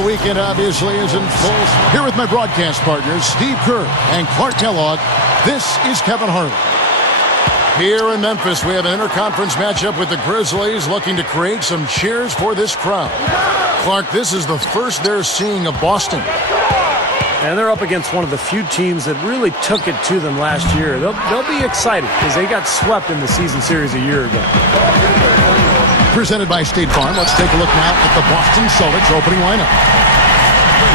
the weekend obviously is in full. Here with my broadcast partners, Steve Kerr and Clark Kellogg, this is Kevin Harlan. Here in Memphis, we have an interconference matchup with the Grizzlies looking to create some cheers for this crowd. Clark, this is the first they're seeing of Boston. And they're up against one of the few teams that really took it to them last year. They'll be excited because they got swept in the season series a year ago. Presented by State Farm, let's take a look now at the Boston Celtics opening lineup.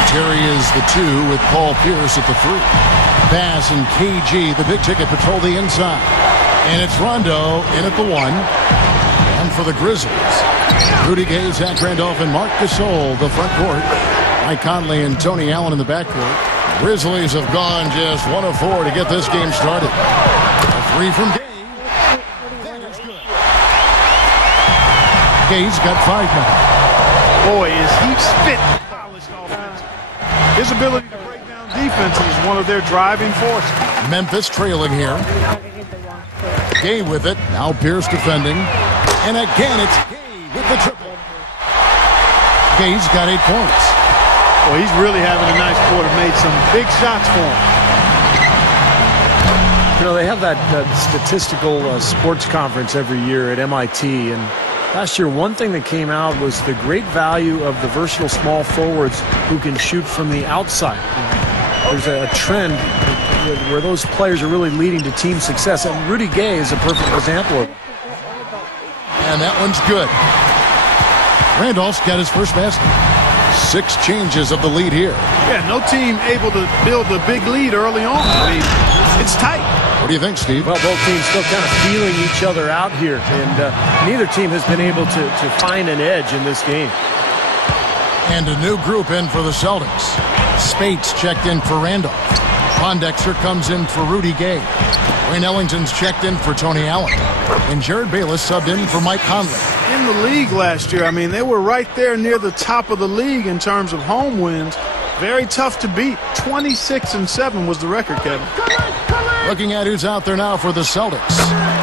Terry is the 2 with Paul Pierce at the 3. Bass and KG, the big ticket, patrol the inside. And it's Rondo in at the 1. And for the Grizzlies, Rudy Gay, Zach Randolph, and Marc Gasol, the front court. Mike Conley and Tony Allen in the backcourt. Grizzlies have gone just 1 of 4 to get this game started. A 3 from Gay. That is good. Gay's got 5 now. Boy, is he spitting polished offense. His ability to break down defenses is one of their driving forces. Memphis trailing here. Gay with it. Now Pierce defending. And again, it's Gay with the triple. Gay's got 8 points. Well, he's really having a nice quarter. Made some big shots for him. You know, they have that statistical sports conference every year at MIT. And last year, one thing that came out was the great value of the versatile small forwards who can shoot from the outside. There's a trend where those players are really leading to team success. And Rudy Gay is a perfect example of it. And that one's good. Randolph's got his first basket. 6 changes of the lead here. Yeah, no team able to build a big lead early on. I mean, it's tight. What do you think, Steve? Well, both teams still kind of feeling each other out here, and neither team has been able to find an edge in this game. And a new group in for the Celtics. Spates checked in for Randolph. Pondexter comes in for Rudy Gay. Wayne Ellington's checked in for Tony Allen. And Jared Bayless subbed in for Mike Conley. In the league last year, I mean, they were right there near the top of the league in terms of home wins. Very tough to beat. 26-7 was the record, Kevin. Looking at who's out there now for the Celtics.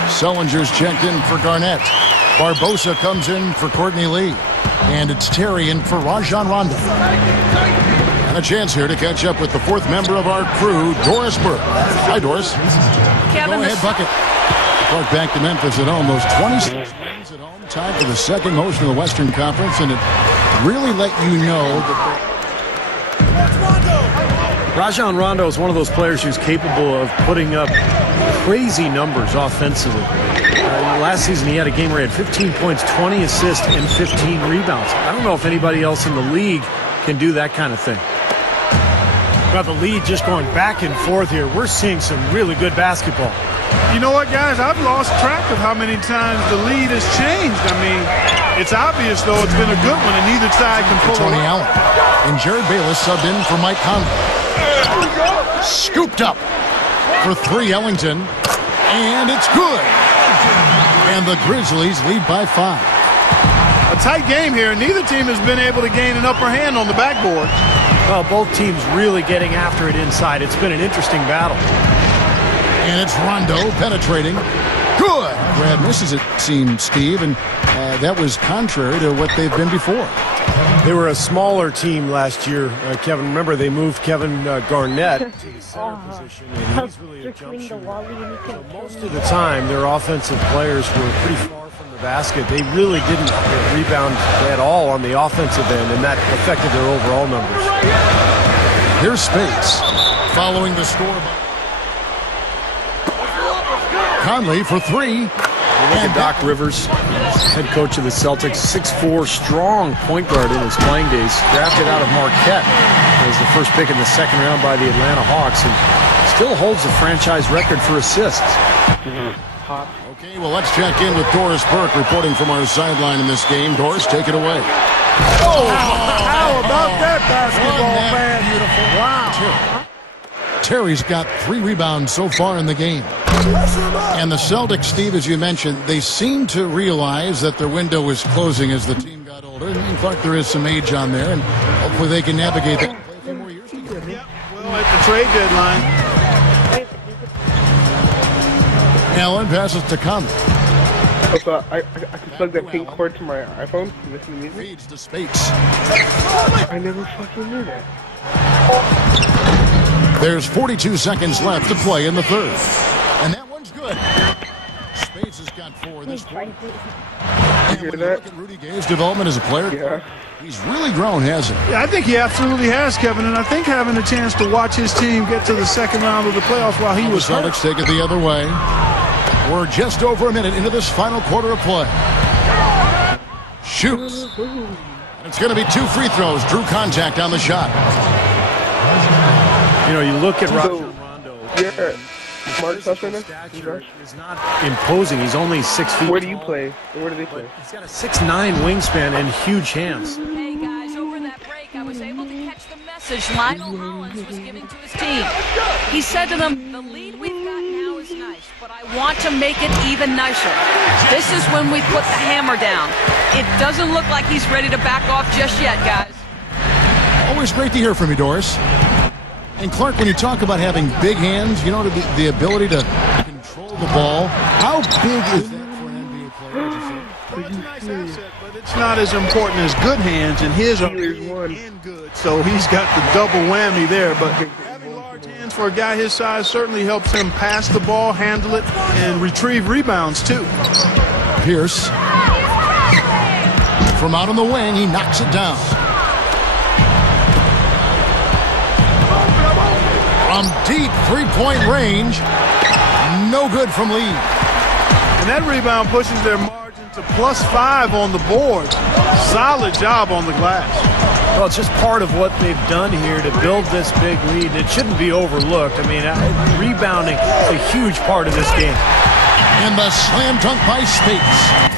Sellinger's checked in for Garnett. Barbosa comes in for Courtney Lee. And it's Terry in for Rajon Rondo. And a chance here to catch up with the 4th member of our crew, Doris Burke. Hi, Doris. Kevin, go ahead, bucket. Clark back to Memphis at home. Those 26 wins at home. Tied for the 2nd most in the Western Conference. And it really let you know that Rajon Rondo is one of those players who's capable of putting up crazy numbers offensively. Last season, he had a game where he had 15 points, 20 assists, and 15 rebounds. I don't know if anybody else in the league can do that kind of thing. Well, the lead just going back and forth here. We're seeing some really good basketball. You know what, guys? I've lost track of how many times the lead has changed. I mean, it's obvious, though, it's been a good one, and neither side can pull Tony Allen. And Jared Bayless subbed in for Mike Conley. Scooped up for 3, Ellington. And it's good. And the Grizzlies lead by 5. A tight game here. Neither team has been able to gain an upper hand on the backboard. Well, both teams really getting after it inside. It's been an interesting battle. And it's Rondo penetrating. Good. Brad misses it, seems, Steve, and that was contrary to what they've been before. They were a smaller team last year, Kevin. Remember, they moved Kevin Garnett to the center position, and he's really a jump shooter. So most of the time, their offensive players were pretty far from the basket. They really didn't rebound at all on the offensive end, and that affected their overall numbers. Here's Spates following the score. Conley for 3. Look at Doc Rivers, head coach of the Celtics, 6'4", strong point guard in his playing days. Drafted out of Marquette as the first pick in the 2nd round by the Atlanta Hawks, and still holds the franchise record for assists. Okay, well, let's check in with Doris Burke reporting from our sideline in this game. Doris, take it away. Oh, how about that basketball, man? Beautiful. Wow. Terry's got 3 rebounds so far in the game. And the Celtics, Steve, as you mentioned, they seem to realize that their window is closing as the team got older. And Clark, there is some age on there, and hopefully they can navigate that. Play a few more years together. Well, at the trade deadline. Allen passes to Conley. So I can plug that pink cord to my iPhone and listen to music? Feeds to Spates. I never fucking knew that. There's 42 seconds left to play in the third. And that one's good. Spates has got 4 this point. And when you look at Rudy Gay's development as a player, he's really grown, hasn't he? Yeah, I think he absolutely has, Kevin. And I think having a chance to watch his team get to the second round of the playoffs while he was hurt. The Celtics take it the other way. We're just over a minute into this final quarter of play. Shoots. It's going to be 2 free throws. Drew contact on the shot. You know, you look at Rajon Rondo. Yeah. Smart stuff in there? Stature is not imposing. He's only 6 feet. Where do you play? Where do they play? He's got a 6'9" wingspan and huge hands. Hey guys, over that break, I was able to catch the message Lionel Hollins was giving to his team. He said to them, the lead we've got now is nice, but I want to make it even nicer. This is when we put the hammer down. It doesn't look like he's ready to back off just yet, guys. Always great to hear from you, Doris. And Clark, when you talk about having big hands, you know, the ability to control the ball, how big is that for an NBA player, would you say? Well, it's a nice asset, but it's not as important as good hands, and his are big and good. So he's got the double whammy there. But having large hands for a guy his size certainly helps him pass the ball, handle it, and retrieve rebounds, too. Pierce. From out on the wing, he knocks it down. From deep three-point range, no good from Lee. And that rebound pushes their margin to +5 on the board. Solid job on the glass. Well, it's just part of what they've done here to build this big lead. It shouldn't be overlooked. I mean, rebounding is a huge part of this game. And the slam dunk by Spates.